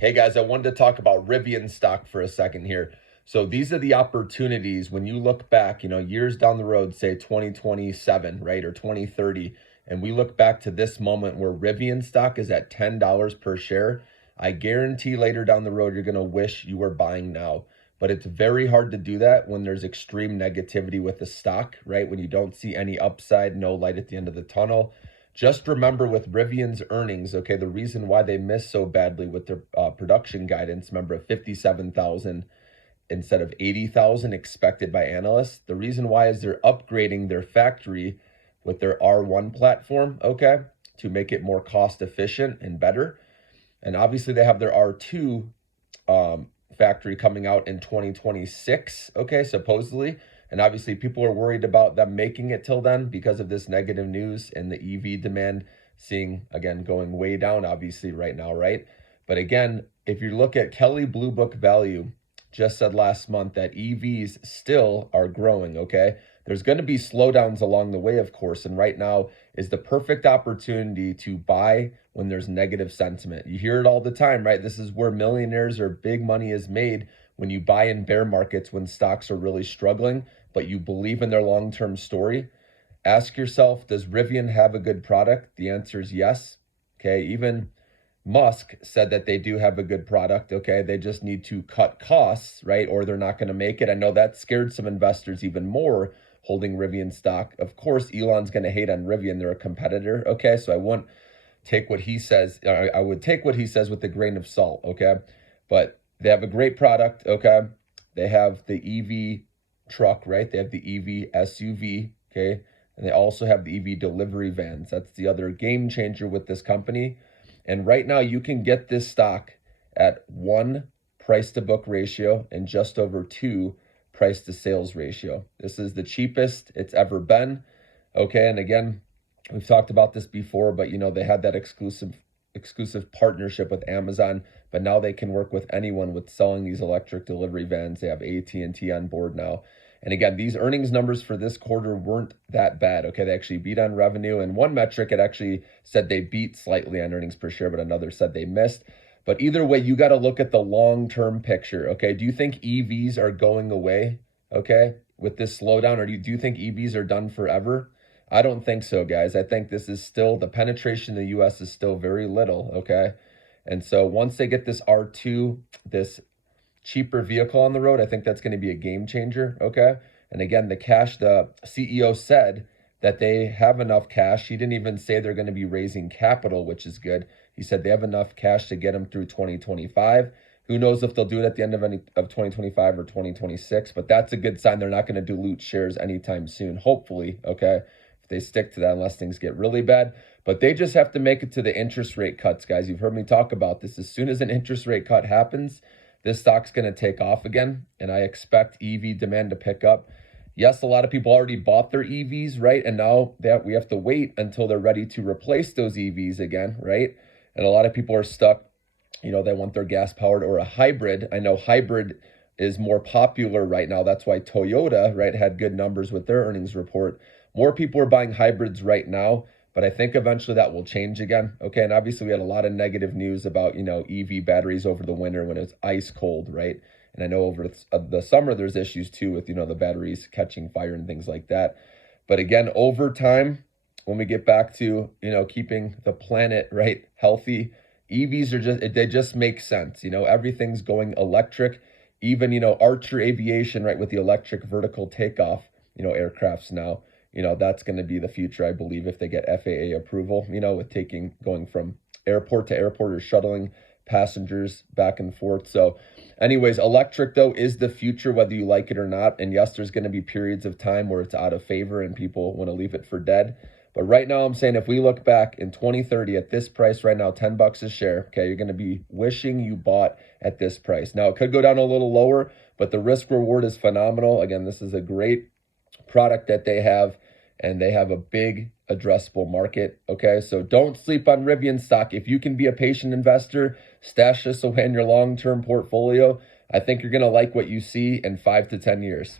Hey guys, I wanted to talk about Rivian stock for a second here. So these are the opportunities when you look back, years down the road, say 2027, right, or 2030, and we look back to this moment where Rivian stock is at $10 per share. I guarantee later down the road, you're going to wish you were buying now. But it's very hard to do that when there's extreme negativity with the stock, right? When you don't see any upside, no light at the end of the tunnel. Just remember with Rivian's earnings, okay, the reason why they missed so badly with their production guidance, remember 57,000 instead of 80,000 expected by analysts. The reason why is they're upgrading their factory with their R1 platform, okay, to make it more cost efficient and better. And obviously they have their R2 factory coming out in 2026, okay, supposedly. And obviously people are worried about them making it till then because of this negative news and the EV demand seeing, again, going way down, obviously, right now, right? But again, if you look at Kelly Blue Book Value, just said last month that EVs still are growing, okay? There's going to be slowdowns along the way, of course, and right now is the perfect opportunity to buy when there's negative sentiment. You hear it all the time, right? This is where millionaires or big money is made when you buy in bear markets when stocks are really struggling, but you believe in their long-term story. Ask yourself, does Rivian have a good product? The answer is yes. Okay, even Musk said that they do have a good product, okay? They just need to cut costs, right? Or they're not going to make it. I know that scared some investors even more holding Rivian stock. Of course, Elon's going to hate on Rivian. They're a competitor, okay? So I wouldn't take what he says. I would take what he says with a grain of salt, okay? But they have a great product, okay? They have the EV truck, right? They have the EV SUV, okay? And they also have the EV delivery vans. That's the other game changer with this company. And right now you can get this stock at 1 price to book ratio and just over 2 price to sales ratio. This is the cheapest it's ever been, okay? And again, we've talked about this before, but they had that exclusive partnership with Amazon, but now they can work with anyone with selling these electric delivery vans. They have AT&T on board now. And again, these earnings numbers for this quarter weren't that bad, okay? They actually beat on revenue. And one metric, it actually said they beat slightly on earnings per share, but another said they missed. But either way, you got to look at the long-term picture, okay? Do you think EVs are going away, okay, with this slowdown? Or do you think EVs are done forever? I don't think so, guys. I think this is still, the penetration in the US is still very little, okay? And so once they get this R2, this cheaper vehicle on the road, I think that's going to be a game changer, okay? And again, the cash, the CEO said that they have enough cash. He didn't even say they're going to be raising capital, which is good. He said they have enough cash to get them through 2025. Who knows if they'll do it at the end of 2025 or 2026, but that's a good sign. They're not going to dilute shares anytime soon, hopefully, okay? If they stick to that, unless things get really bad. But they just have to make it to the interest rate cuts, guys. You've heard me talk about this. As soon as an interest rate cut happens, this stock's going to take off again, and I expect EV demand to pick up. Yes, a lot of people already bought their EVs, right? And now that we have to wait until they're ready to replace those EVs again, right? And a lot of people are stuck, they want their gas-powered or a hybrid. I know hybrid is more popular right now. That's why Toyota, right, had good numbers with their earnings report. More people are buying hybrids right now, but I think eventually that will change again. Okay, and obviously we had a lot of negative news about, EV batteries over the winter when it's ice cold, right? And I know over the summer there's issues too with, the batteries catching fire and things like that. But again, over time, when we get back to, keeping the planet, right, healthy, EVs are they just make sense. Everything's going electric. Even, Archer Aviation, right, with the electric vertical takeoff, aircrafts now. That's going to be the future, I believe, if they get FAA approval, with going from airport to airport or shuttling passengers back and forth. So anyways, electric, though, is the future, whether you like it or not. And yes, there's going to be periods of time where it's out of favor and people want to leave it for dead. But right now, I'm saying if we look back in 2030 at this price right now, $10 a share, okay, you're going to be wishing you bought at this price. Now, it could go down a little lower, but the risk reward is phenomenal. Again, this is a great product that they have, and they have a big addressable market, okay? So don't sleep on Rivian stock. If you can be a patient investor, stash this away in your long-term portfolio. I think you're going to like what you see in 5 to 10 years.